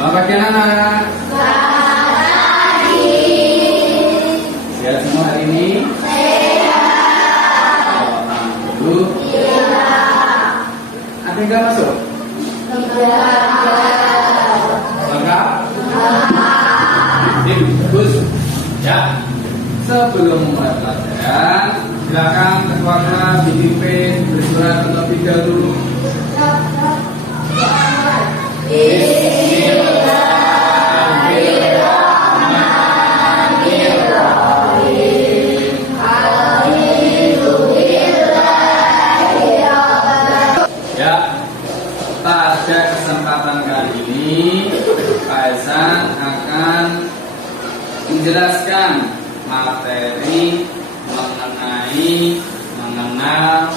Selamat pagi anak-anak. Sehat semua hari ini? Sehat. Dulu. Ada yang nggak masuk? Lengkap? Ini bagus. Ya. Sebelum mulai pelajaran, silakan ketua kelas dipimpin bersuara terlebih dahulu. Pada kesempatan kali ini Pak Hasan akan menjelaskan materi mengenal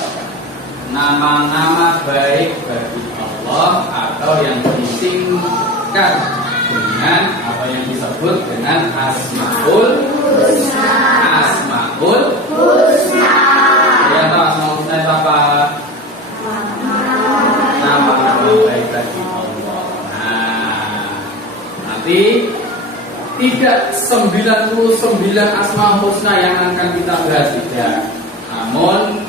nama-nama baik bagi Allah atau yang disingkat dengan apa yang disebut dengan Asmaul Husna. Ya, Asmaul Husna itu apa? Nama-nama baik bagi Allah. Nah, nanti tidak 99 Asmaul Husna yang akan kita bahas, tidak. Namun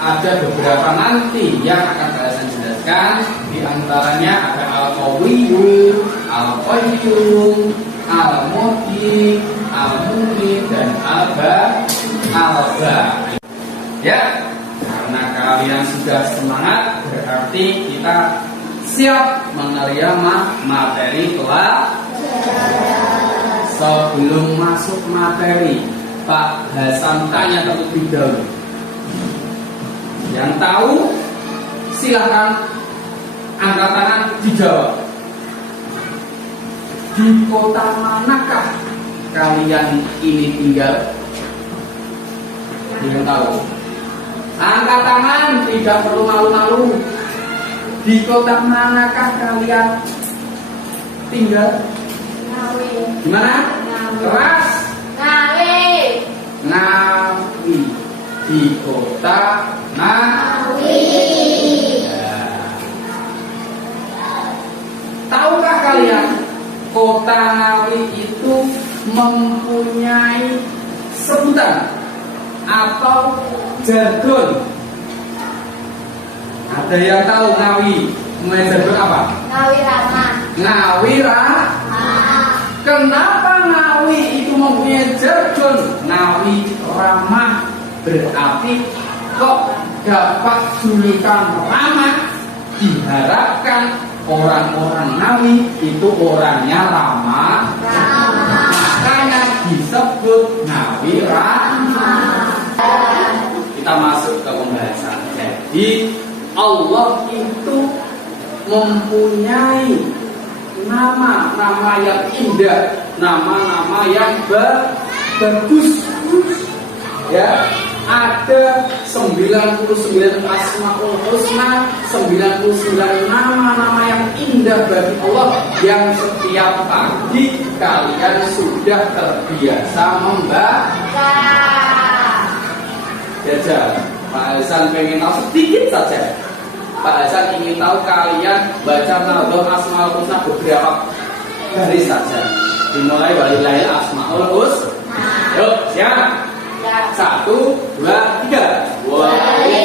ada beberapa nanti yang akan saya jelaskan. Di antaranya ada Al-Qawiyyu, Al-Qayyum, Al-Muhyi, Al-Mumit, dan Al-Ba. Ya, karena kalian sudah semangat, berarti kita siap menerima materi pelajaran. Sebelum masuk materi, Pak Hasan tanya terlebih dahulu. Yang tahu silakan angkat tangan dijawab. Di kota manakah kalian ini tinggal? Yang tahu? Angkat tangan, tidak perlu malu-malu. Di kota manakah kalian tinggal? Ngawi. Di mana? Keras. Ngawi. Di kota Ngawi. Tahukah kalian kota Ngawi itu mempunyai sebutan atau jargon? Ada yang tahu Ngawi mempunyai jargon apa? Ngawi ramah. Kenapa Ngawi itu mempunyai jargon Ngawi ramah? Berarti kok dapat julukan ramah, diharapkan orang-orang Ngawi itu orangnya ramah. Makanya disebut Ngawi ramah. Kita masuk ke pembahasan. Jadi Allah itu mempunyai nama-nama yang indah, nama-nama yang bagus. Ya, ada 99 Asmaul Husna, 99 nama-nama yang indah bagi Allah yang setiap pagi kalian sudah terbiasa membaca. Jajal, Pak Hasan pengen tahu sedikit saja. Pak Hasan ingin tahu kalian baca Nadhum Asmaul Husna beberapa garis saja. Dimulai walillahi Asmaul Husna. Yuk, siap. 1, 2, 3. Walillahi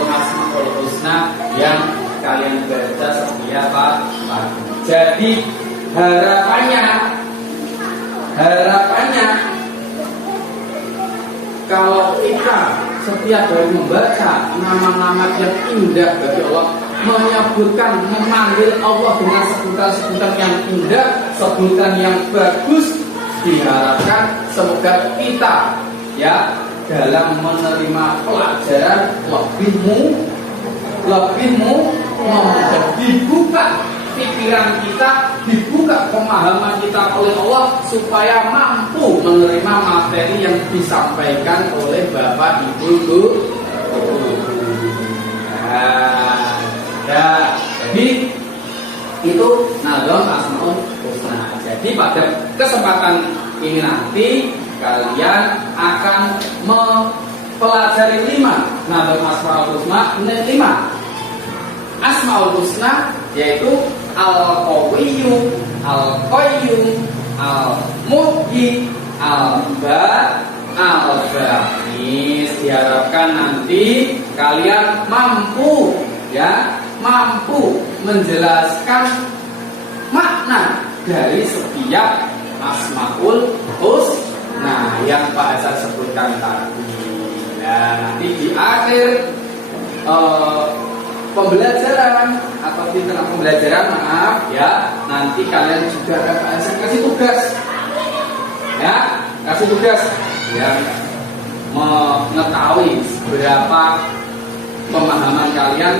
Asmaul Husna. Yang kalian baca setiap pagi. Jadi harapannya kalau kita setiap hari membaca nama-nama yang indah bagi Allah, menyebutkan, memanggil Allah dengan sebutan-sebutan yang indah, sebutan yang bagus, diharapkan semoga kita ya dalam menerima pelajaran lebih mudah, dibuka pikiran kita, dibuka pemahaman kita oleh Allah supaya mampu menerima materi yang disampaikan oleh Bapak Ibu Guru. Jadi itu Nadhom Asmaul Husna. Jadi pada kesempatan ini nanti kalian akan mempelajari 5 Nadhom Asmaul Husna, 5 Asmaul Husna, yaitu Al-Qawiyyu, Al-Qayyum, Al-Muhyi, Al-Ba, Al-Baris. Diharapkan nanti kalian mampu menjelaskan makna dari setiap Asmaul Husna yang Pak Hasan sebutkan tadi. Nah, nanti di akhir pembelajaran atau di tengah pembelajaran, nanti kalian juga akan Pak Hasan kasih tugas, mengetahui berapa pemahaman kalian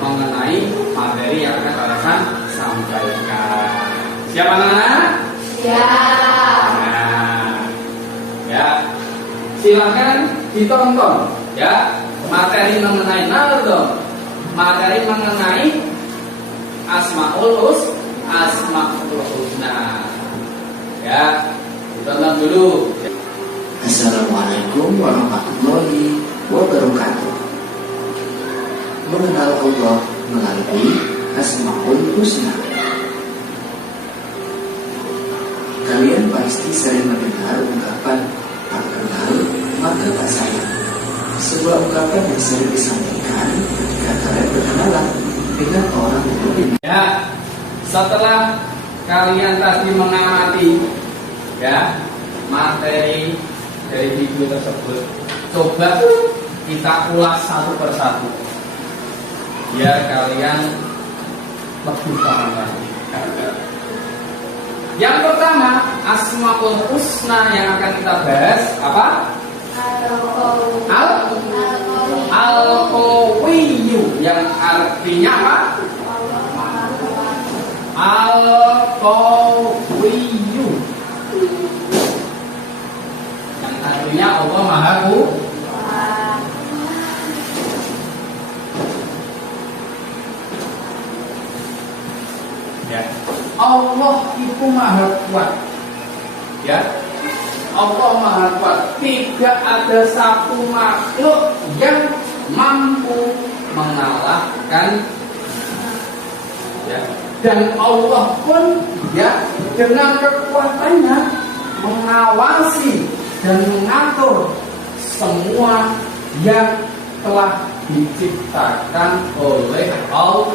mengenai materi yang akan Pak Hasan sampaikan. Siap anak-anak? Siap. Nah, silakan ditonton materi mengenai Nadhom, materi mengenai Asmaul Husna. Ditonton dulu. Assalamualaikum warahmatullahi wabarakatuh. Mengenal Allah melalui Asmaul Husna. Kalian pasti sering mendengar ungkapan tak kenal maka tak sayang. Sebuah ungkapan yang sering disampaikan ketika kalian berkenalan dengan orang lain. Setelah kalian tadi mengamati materi dari video tersebut, coba kita ulas satu persatu biar kalian lebih paham lagi. Yang pertama, Asmaul Husna yang akan kita bahas apa? Al-Qawiyyu, yang artinya apa? Al-Qawiyyu, yang artinya Allah Maha Kuat. Allah itu Maha Kuat. Allah Maha Kuat. Tidak ada satu makhluk yang mampu mengalahkan. Dan Allah pun dengan kekuatannya mengawasi dan mengatur semua yang telah diciptakan oleh Allah.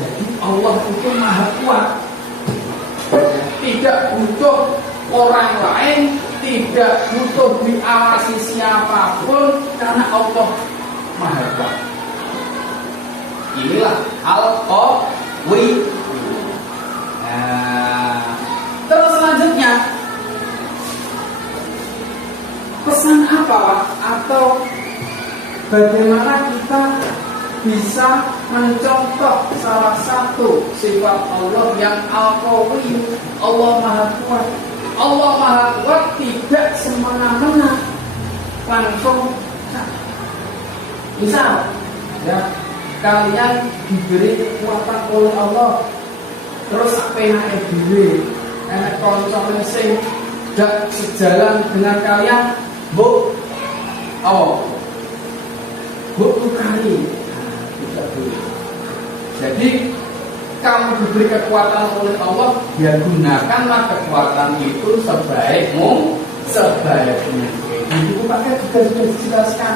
Jadi Allah itu Maha Kuat. Tidak butuh orang lain, tidak butuh diawasi siapapun, karena Allah Maha Kuat. Inilah Al-Qawiyyu. Terus selanjutnya, pesan apa Pak? Atau bagaimana kita bisa mencontoh salah satu sifat Allah yang Al-Qawiyyu, Allah Maha Kuat. Allah Maha Kuat tidak semena-mena langsung. Misal, kalian diberi kekuatan oleh Allah, terus penake dhewe, enek kanca sing gak sejalan dengan kalian, Bu tukari. Jadi kamu diberi kekuatan oleh Allah, ya gunakanlah kekuatan itu sebaik mungkin. Itu pakai juga sudah dijelaskan.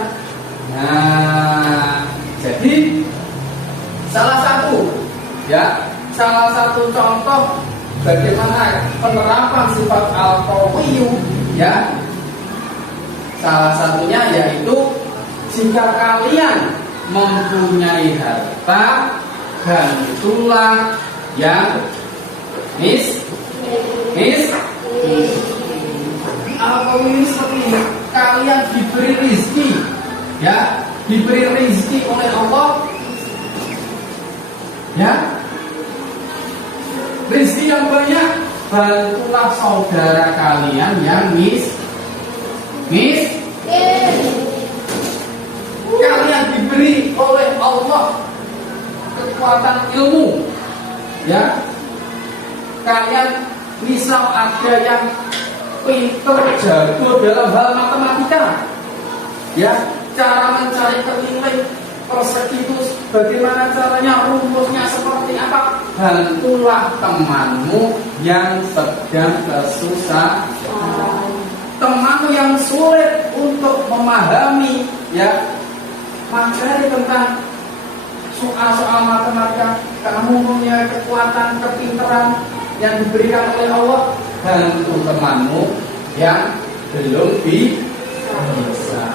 Jadi salah satu contoh bagaimana penerapan sifat Al-Qawiyyu, salah satunya yaitu jika kalian mempunyai harta, bantulah yang miskin. Apa al-qawi ini seperti ini. Kalian diberi rizki, ya, diberi rizki oleh Allah, ya, rizki yang banyak. Bantulah saudara kalian yang kalian diberi oleh Allah kekuatan ilmu, ya. Kalian misal ada yang pintar jago dalam hal matematika, ya, cara mencari nilai persegi itu bagaimana caranya, rumusnya seperti apa. Bantulah temanmu yang sedang kesusahan, temanmu yang sulit untuk memahami, ya, materi tentang soal-soal matematika. Kamu punya kekuatan, kepintaran yang diberikan oleh Allah, bantu temanmu yang belum bisa.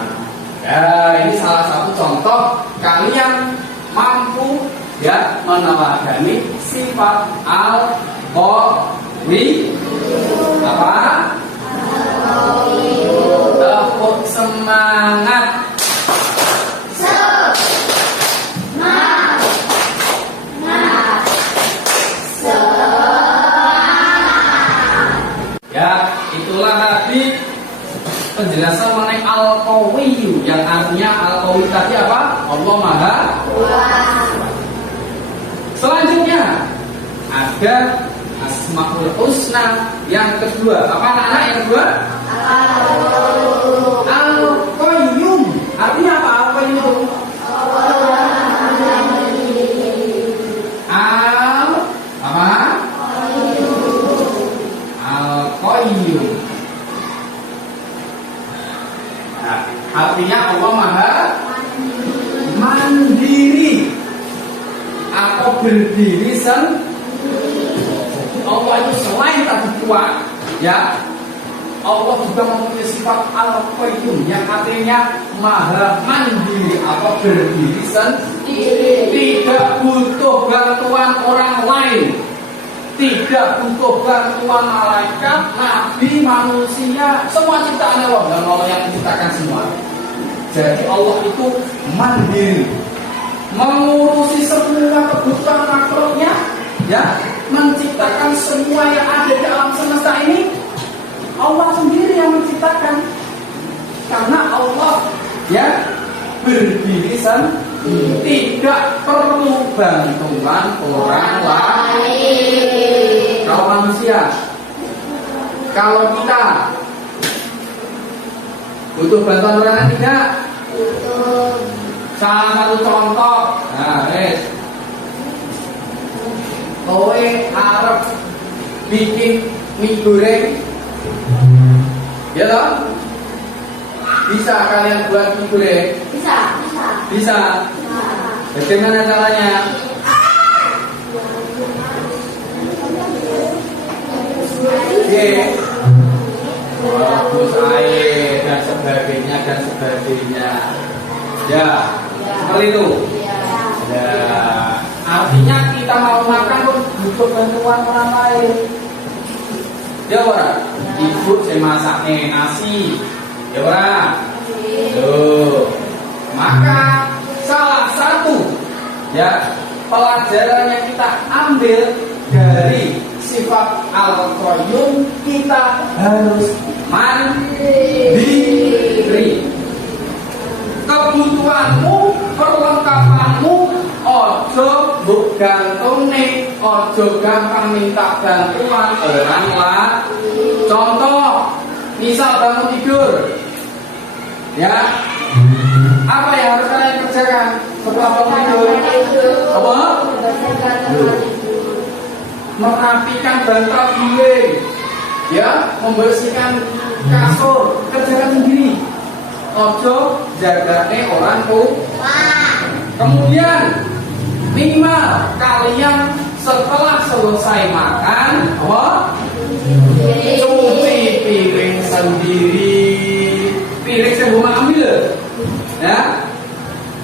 Ya, ini salah satu contoh kalian mampu, ya, meneladani sifat al-qawi. Apa? Tepuk semangat. Ya, itulah tadi penjelasan mengenai al-qawi, yang artinya al-qawi tadi apa? Allah Maha Kuasa. Selanjutnya ada Asmaul Husna yang kedua. Apa anak-anak yang kedua? Al-Qayyum. Artinya apa al-Qayyum? Al-Qayyum. Nah, artinya Allah Maha Mandiri atau berdiri sendiri. Allah itu selain tadi kuat, ya, Allah juga mempunyai sifat al-qayyum yang artinya maha mandiri atau berdiri sendiri, tidak butuh bantuan orang lain, tidak butuh bantuan malaikat, nabi, manusia, semua ciptaan Allah, dan Allah yang menciptakan semua. Jadi Allah itu mandiri, mengurusi semua kebutuhan makhluknya, ya, menciptakan semua yang ada di alam semesta ini. Allah sendiri yang menciptakan, karena Allah, ya, berdiri sendiri, tidak perlu bantuan orang lain. Kalau manusia, kalau kita butuh bantuan orang lain, tidak. Salah satu contoh, nah, kowe arep bikin mie goreng, ya toh? Bisa kalian buat mie goreng? Bisa. Bagaimana caranya? Rebus air dan sebagainya. Ya, seperti itu. Ya, artinya kita mau makan pun butuh bantuan orang lain. Ya ora, ibu saya masaknya nasi. Ya ora. Tuh. Maka salah satu, ya, pelajaran yang kita ambil dari sifat al-qayyum, kita harus mandiri. Kebutuhanmu, perlengkapanmu, ojo mbok gantungne, ojo gampang minta bantuan orang lain. Contoh, misal bangun tidur, ya, apa yang harus kalian kerjakan setelah bangun tidur? Apa? Merapikan bantal guling, ya, membersihkan kasur, kerjakan sendiri. Ojo jagane orang tua. Kemudian minimal kalian setelah selesai makan, cuci piring sendiri. Piring saya mau ambil, ya.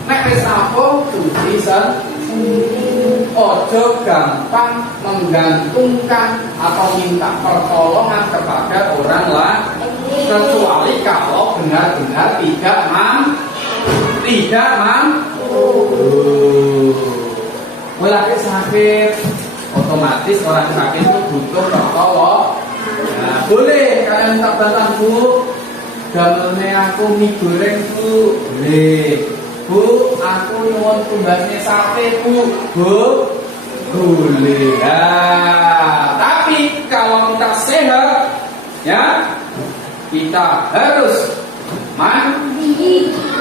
Nek wis rampung cuci sendiri. Ojo gampang menggantungkan atau minta pertolongan kepada orang lain. kecuali kalau benar-benar tidak mampu. Lagi sakit, otomatis orang sakit itu butuh pertolongan. Nah, boleh kalian minta bantuan, Bu. Gamelnya aku mie goreng, Bu. Boleh. Bu, aku nyuwun tumbasnya sate, Bu. Bu, boleh. Nah, tapi kalau kita sehat, ya, kita harus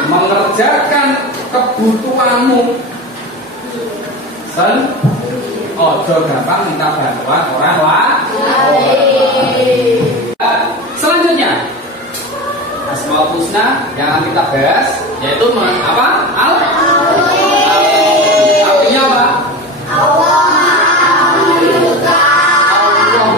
mengerjakan kebutuhanmu. Ojo gampang minta bantuan orang lain. Selanjutnya, Asmaul Husna yang akan kita bahas yaitu apa? Artinya apa? Allah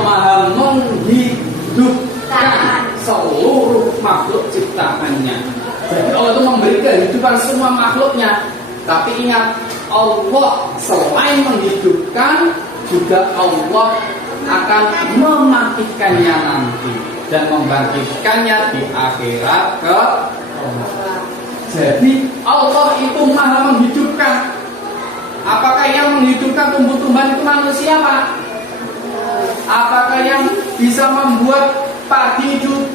Maha menghidupkan seluruh makhluk ciptaannya. Jadi Allah itu memberi kehidupan semua makhluknya. Tapi ingat, Allah selain menghidupkan, juga Allah akan mematikannya nanti dan membangkitkannya di akhirat kelak. Jadi Allah itu maha menghidupkan. Apakah yang menghidupkan tumbuh-tumbuhan itu manusia, Pak? Apakah yang bisa membuat padi itu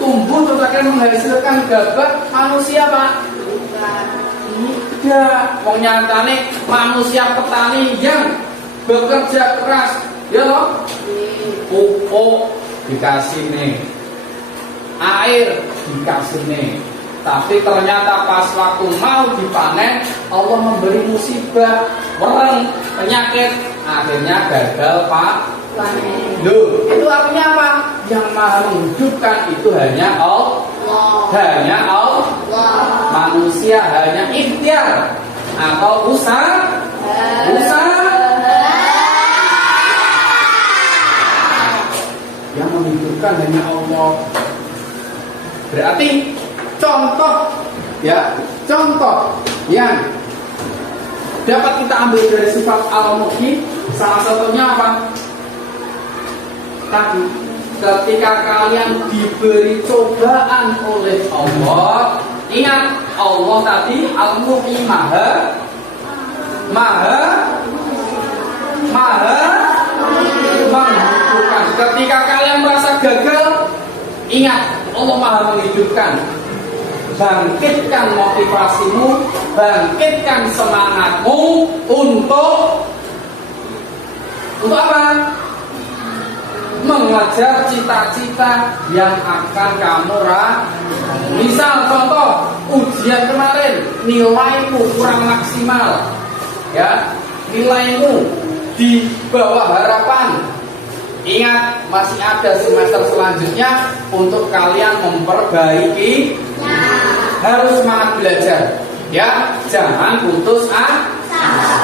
tumbuh terus akan menghasilkan gabah manusia, Pak? Tidak. Wong nyatane manusia petani yang bekerja keras, ya loh. Pupuk dikasih nih, air dikasih nih. Tapi ternyata pas waktu mau dipanen, Allah memberi musibah, wereng, penyakit, akhirnya gagal, Pak. Loh, itu artinya apa? Yang maha menghidupkan itu hanya Allah. Hanya Allah. Manusia hanya ikhtiar atau usaha. Yang menghidupkan hanya Allah. Berarti contoh yang dapat kita ambil dari sifat Al-Muhyi, salah satunya apa? Tadi ketika kalian diberi cobaan oleh Allah, ingat Allah tadi Al-Muhyi maha menghidupkan. Ketika kalian merasa gagal, ingat Allah maha menghidupkan. Bangkitkan motivasimu, bangkitkan semangatmu untuk apa? Mengejar cita-cita yang akan kamu raih. Misal contoh ujian kemarin, nilaimu kurang maksimal, ya, nilaimu di bawah harapan. Ingat, masih ada semester selanjutnya untuk kalian memperbaiki. Harus semangat belajar, ya, jangan putus asa.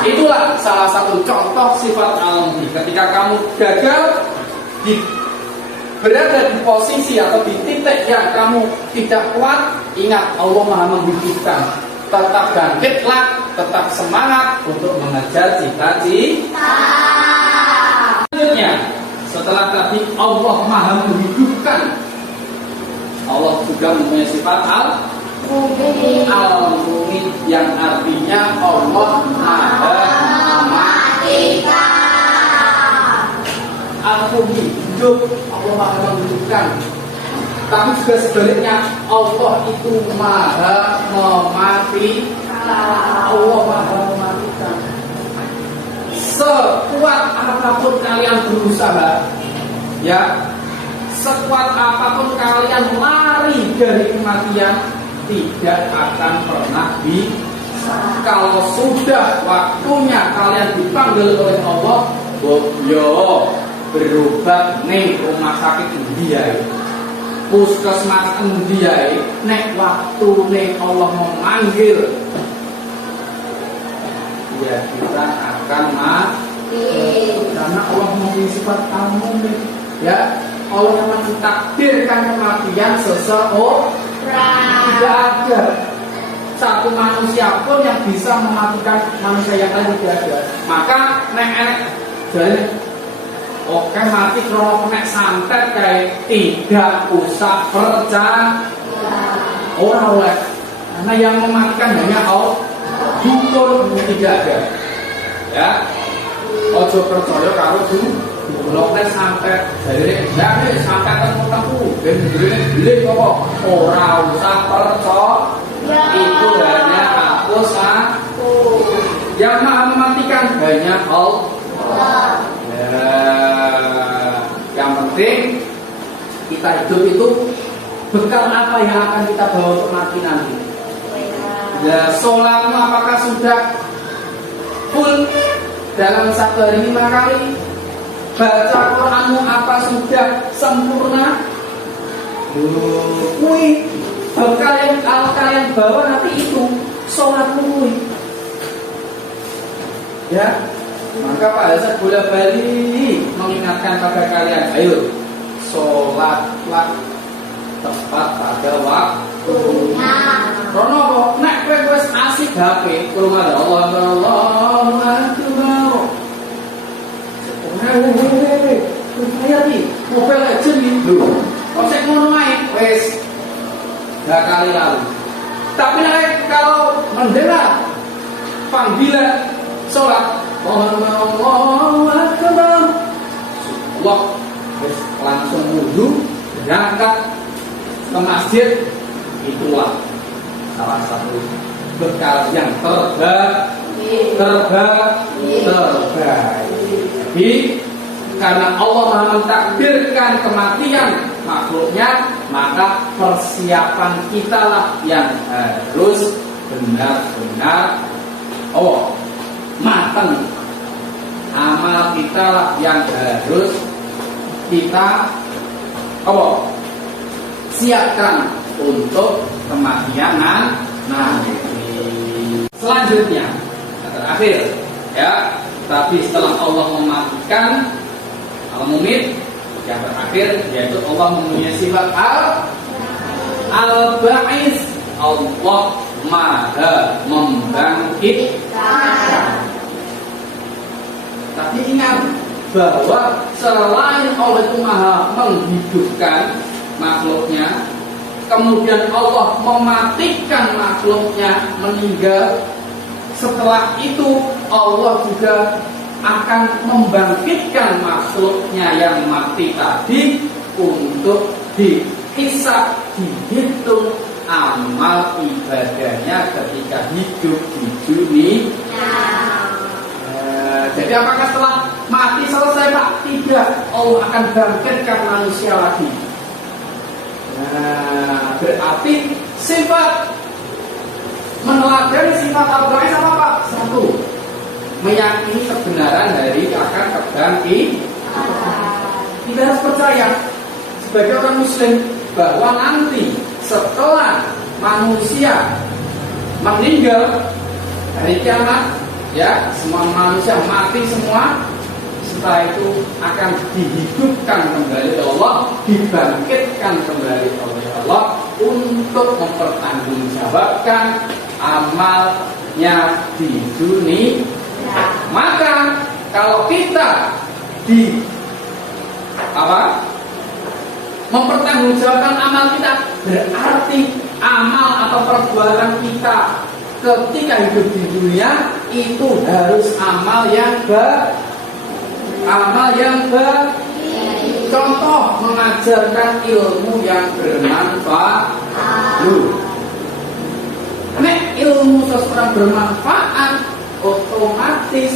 Itulah salah satu contoh sifat Al-Muhyi. Ketika kamu gagal, berada di posisi atau di titik yang kamu tidak kuat, ingat Allah maha menghidupkan. Tetap bangkitlah, tetap semangat untuk mengejar cita-cita. Selanjutnya, setelah tadi Allah maha menghidupkan, Allah juga mempunyai sifat Al-Muhyi yang artinya Allah maha mematikan. Al-Muhyi hidup, Allah maha menghidupkan. Tapi juga sebaliknya, Allah itu maha mematikan. Allah maha mematikan. Sekuat apapun kalian berusaha, ya, sekuat apapun kalian lari dari kematian, tidak akan pernah bisa. Kalau sudah waktunya kalian dipanggil oleh Allah, yo berobat nih rumah sakit India, puskesmas India, nek waktu nih Allah memanggil, ya kita akan mati. Karena Allah memiliki sifat Al-Muhyi, ya, Allah memang takdirkan kematian seseorang. Tidak ada satu manusia pun yang bisa mematikan manusia yang lain, tidak ada. Maka nek jadi Oke, mati kalau kena santet kayak tidak usah percaya. Orang oleh karena yang mematikan hanya Allah, dukun tidak ada. Ya, ojo percaya karo dukun santet. Jadi dari santet temu-temu, ben beli kok ora usah percaya. Itu hanya hapus aku. Yang maha mematikan hanya Allah. Ya, yang penting kita hidup itu bekal apa yang akan kita bawa untuk mati nanti. Ya, sholatmu apakah sudah full dalam satu hari 5 kali? Baca Quranmu apa sudah sempurna? Wih, bekal yang kalian bawa nanti itu sholatmu. Ya, maka Pak Hasan bola-balik mengingatkan pada kalian, ayo sholatlah tepat pada waktunya. Rono kok nek kowe wis asik HP kurang ada Allahu Akbar. Saya nih Mobile Legends itu. Kok sik ngono ae wis gak kali lalu. Tapi nek kalau mendengar panggilan sholat Allahu Akbar, wah, langsung wudu, berangkat ke masjid. Itulah salah satu bekal yang terbaik. Jadi karena Allah Maha mentakdirkan kematian makhluknya, maka persiapan kita lah yang harus benar-benar matang. Amal kita lah yang harus kita siapkan untuk kematian nanti. Selanjutnya, terakhir ya, tapi setelah Allah mematikan al-mumit, yang terakhir yaitu Allah mempunyai sifat al-ba'is. Allah Maha membangkitkan. Tapi ingat bahwa selain Allah itu Maha menghidupkan makhluknya, kemudian Allah mematikan makhluknya meninggal. Setelah itu Allah juga akan membangkitkan makhluknya yang mati tadi untuk dihisab, dihitung amal ibadahnya ketika hidup di dunia. Jadi apakah setelah mati selesai Pak? Tidak, Allah akan bangkitkan manusia lagi. Berarti sifat meneladani sifat al-ba'is apa Pak? Satu, meyakini kebenaran dari akan kebangkitan. Kita harus percaya sebagai orang muslim bahwa nanti setelah manusia meninggal hari kiamat, ya, semua manusia mati semua. Setelah itu akan dihidupkan kembali oleh Allah, dibangkitkan kembali oleh Allah untuk mempertanggungjawabkan amalnya di dunia. Maka kalau kita mempertanggungjawabkan amal kita, berarti amal atau perbuatan kita ketika hidup di dunia itu harus amal yang contoh mengajarkan ilmu yang bermanfaat. Nek ilmu seseorang bermanfaat, otomatis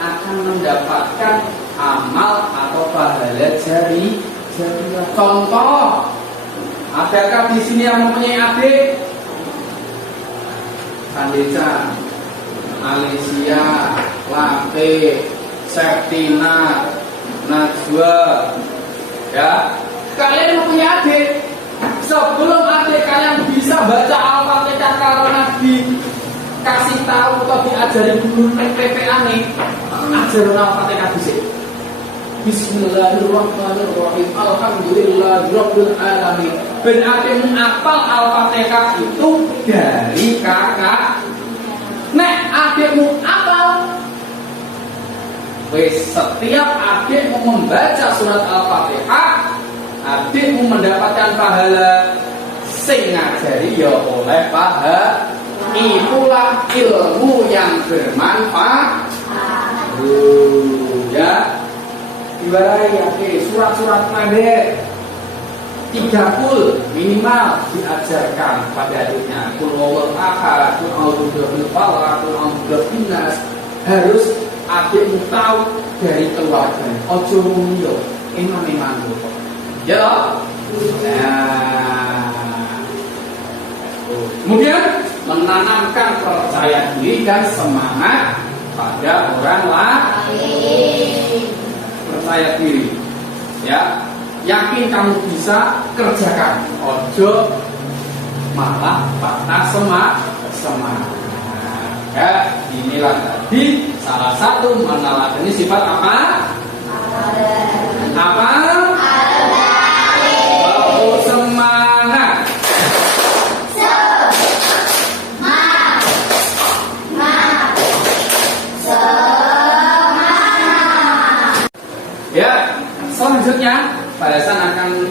akan mendapatkan amal atau pahala jariah. Contoh, adakah di sini yang mempunyai adik? Kandeca, Alicia, Lape, Septina, Najwa, ya, kalian mempunyai adik. Sebelum adik kalian bisa baca Al-Fatihah karena dikasih tahu atau diajari guru PPA nih, ajaran Al-Fatihah disini. Bismillahirrahmanirrahim. Alhamdulillahirabbil alamin. Berarti menghafal Al-Fatihah itu dari kakak. Nek adikmu hafal Wes, setiap adikmu membaca surat Al-Fatihah, adikmu mendapatkan pahala, sing ngajari ya oleh pahala. Itulah ilmu yang bermanfaat. Ya, ibaratnya surat-surat pendek 30 minimal diajarkan pada adiknya. Qul huwallahu ahad, qul a'udzu birabbil falaq, qul a'udzu birabbin nas. Harus adikmu tahu dari keluarga. Ojo yo, iman-iman yo. Ya. Nah. Kemudian menanamkan percaya diri dan semangat pada orang lain. Percaya diri, ya, yakin kamu bisa kerjakan. Ojo malah patah semangat. Ya, inilah tadi salah satu meneladani sifat apa? Apa? Oh, semangat. Ya, selanjutnya Pak Hasan akan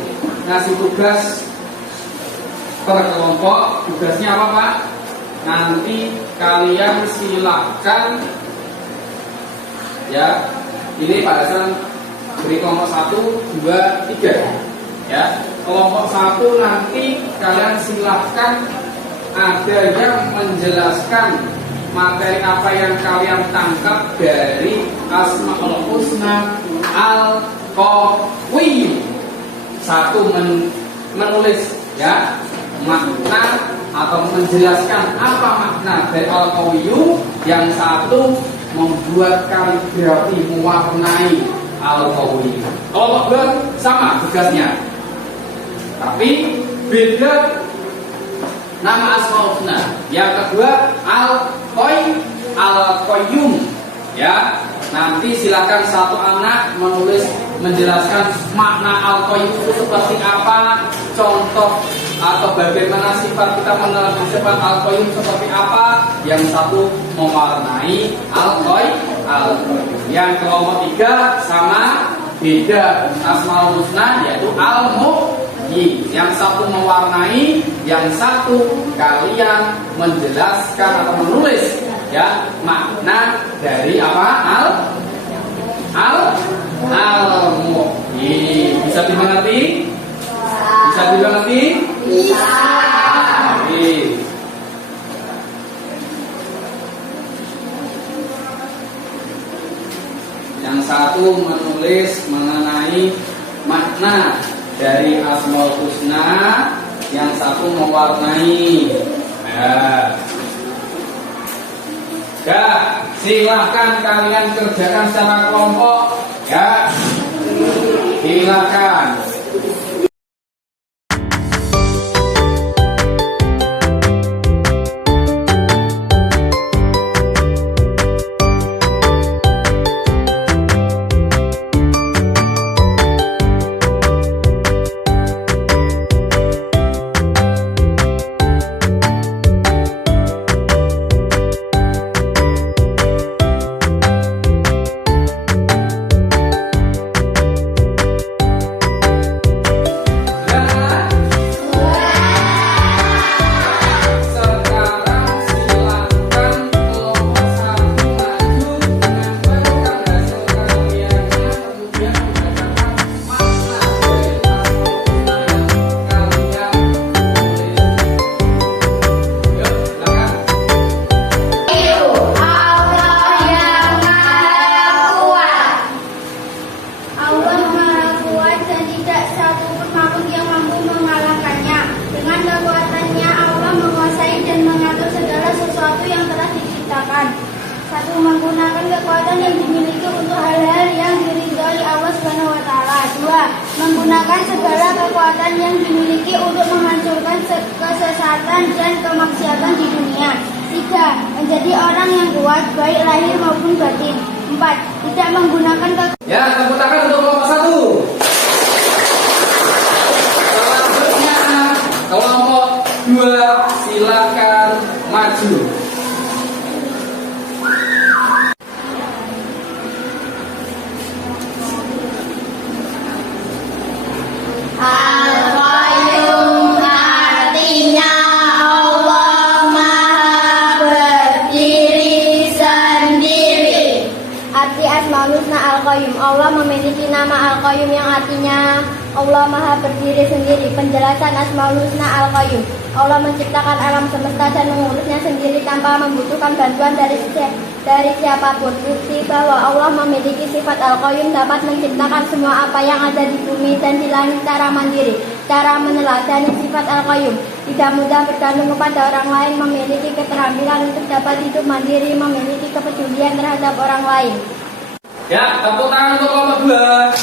ngasih tugas per kelompok. Tugasnya apa, Pak? Nanti kalian silakan, ya, ini Pak Hasan beri kelompok 1, 2, 3, ya. Kelompok 1 nanti kalian silakan ada yang menjelaskan materi apa yang kalian tangkap dari Asmaul Husna Al-Qawiyyum. 1 menulis, ya, makna atau menjelaskan apa makna dari Al-Qawiyyum. Yang 1 membuat kaligrafi mewarnai Al-Qawiyyum. Kelompok 2 sama tugasnya, tapi beda nama Asmaul Husna. Yang kedua Al-Qayyum, ya. Nanti silakan satu anak menulis menjelaskan makna Al-Qayyum itu seperti apa, contoh atau bagaimana sifat kita menerapkan sifat Al-Qayyum seperti apa. Yang 1 mewarnai Al-Qayyum. Yang kelompok 3 sama, beda Asmaul Husna, yaitu Al-Muhyi. Yang 1 mewarnai, yang 1 kalian menjelaskan atau menulis, ya, makna dari apa? Al-Muhyi. Bisa dimengerti? Bisa dimengerti? Bisa. Oke. Yang 1 menulis mengenai makna dari Asmaul Husna, yang 1 mewarnai. Ya, silahkan kalian kerjakan secara kelompok, ya. Silahkan. Menggunakan kekuatan yang dimiliki untuk hal-hal yang diridhoi Allah Subhanahu wa taala. 2. Menggunakan segala kekuatan yang dimiliki untuk menghancurkan kesesatan dan kemaksiatan di dunia. 3. Menjadi orang yang kuat baik lahir maupun batin. 4. Tidak menggunakan kekuatan. Ya, tepuk tangan untuk kelompok 1. Selanjutnya kelompok 2 silakan maju. Al-Qayyum. Allah memiliki nama Al-Qayyum yang artinya Allah Maha berdiri sendiri. Penjelasan Asmaul Husna Al-Qayyum. Allah menciptakan alam semesta dan mengurusnya sendiri tanpa membutuhkan bantuan dari siapapun. Bukti bahwa Allah memiliki sifat Al-Qayyum dapat menciptakan semua apa yang ada di bumi dan di langit secara mandiri. Cara meneladani sifat Al-Qayyum. Tidak mudah bergantung kepada orang lain, memiliki keterampilan untuk dapat hidup mandiri, memiliki kepedulian terhadap orang lain. Ya, tepuk tangan untuk kelompok 2.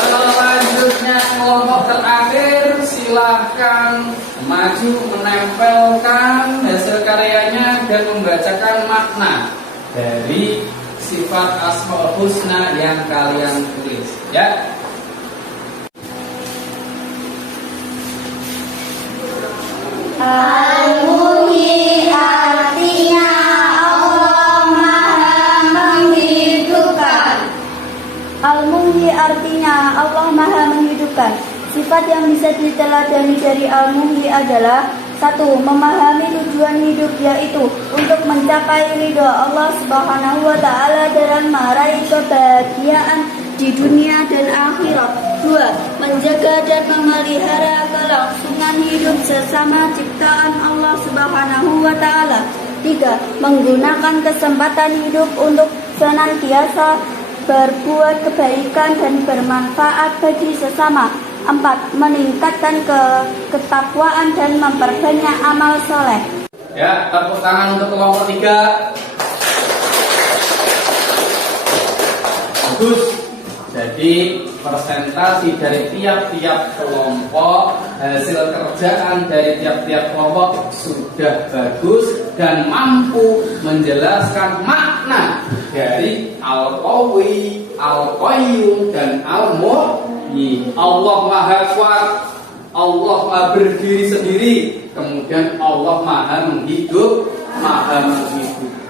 Selanjutnya kelompok terakhir, silahkan maju menempelkan hasil karyanya dan membacakan makna dari sifat Asmaul Husna yang kalian tulis. Ya. Al-Muhyi artinya Allah Maha menghidupkan. Al-Muhyi artinya Allah Maha menghidupkan. Sifat yang bisa diteladani dari Al-Muhyi adalah 1. Memahami tujuan hidup, yaitu untuk mencapai ridho Allah Subhanahu wa Ta'ala dan meraih kebahagiaan di dunia dan akhirat. 2. Menjaga dan memelihara kelangsungan hidup sesama ciptaan Allah Subhanahu wa Ta'ala. 3. Menggunakan kesempatan hidup untuk senantiasa berbuat kebaikan dan bermanfaat bagi sesama. 4. Meningkatkan ketakwaan dan memperbanyak amal soleh. Ya, tepuk tangan untuk kelompok 3. Bagus. Jadi presentasi dari tiap-tiap kelompok, hasil kerjaan dari tiap-tiap kelompok sudah bagus dan mampu menjelaskan makna dari Al-Qawi, Al-Qayyum, dan Al-Muhyi. Allah Maha Kuat, Allah Maha berdiri sendiri, kemudian Allah Maha menghidupkan.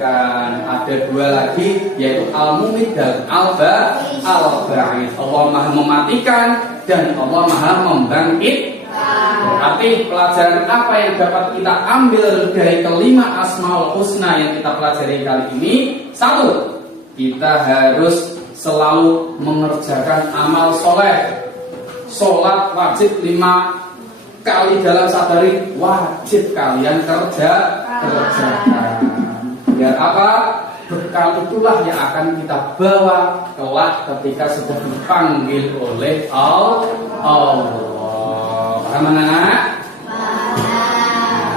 Ada 2 lagi, yaitu Al-Mumit dan Al-Ba'id. Allah Maha mematikan dan Allah Maha membangkitkan. Berarti pelajaran apa yang dapat kita ambil dari kelima Asmaul Husna yang kita pelajari kali ini? 1. Kita harus selalu mengerjakan amal soleh. Sholat wajib 5 kali dalam sehari, wajib kalian kerjakan. Biar apa? Bekal itulah yang akan kita bawa kelak ketika sudah dipanggil oleh Allah. Paham anak?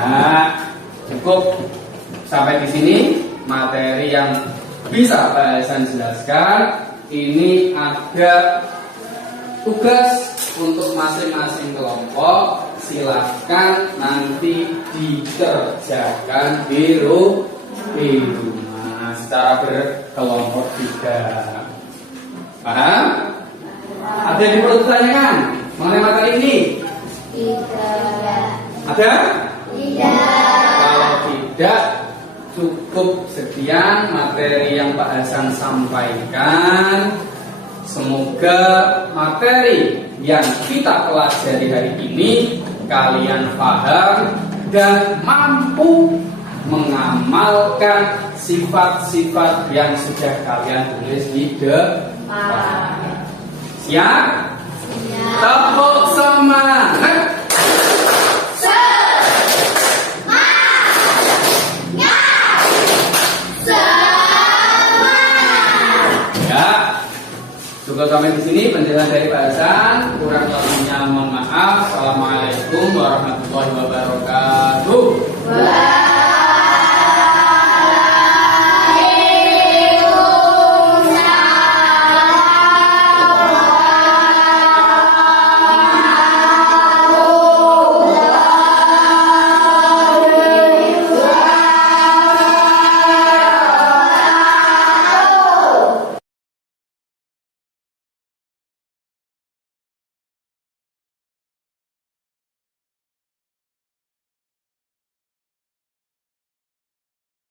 Nah, cukup sampai di sini materi yang bisa Pak Hasan jelaskan. Ini ada tugas untuk masing-masing kelompok. Silahkan nanti dikerjakan di rumah secara berkelompok juga. Paham? Ada yang perlu ditanyakan mengenai materi ini? Tidak. Ada? Tidak. Kalau tidak, cukup sekian materi yang Pak Hasan sampaikan. Semoga materi yang kita pelajari hari ini kalian paham dan mampu mengamalkan sifat-sifat yang sudah kalian tulis di depan. Siap? Tepuk semangat. Cukup sampai di sini penjelasan dari Pak Hasan. Kurang lebihnya mohon maaf. Assalamualaikum warahmatullahi wabarakatuh.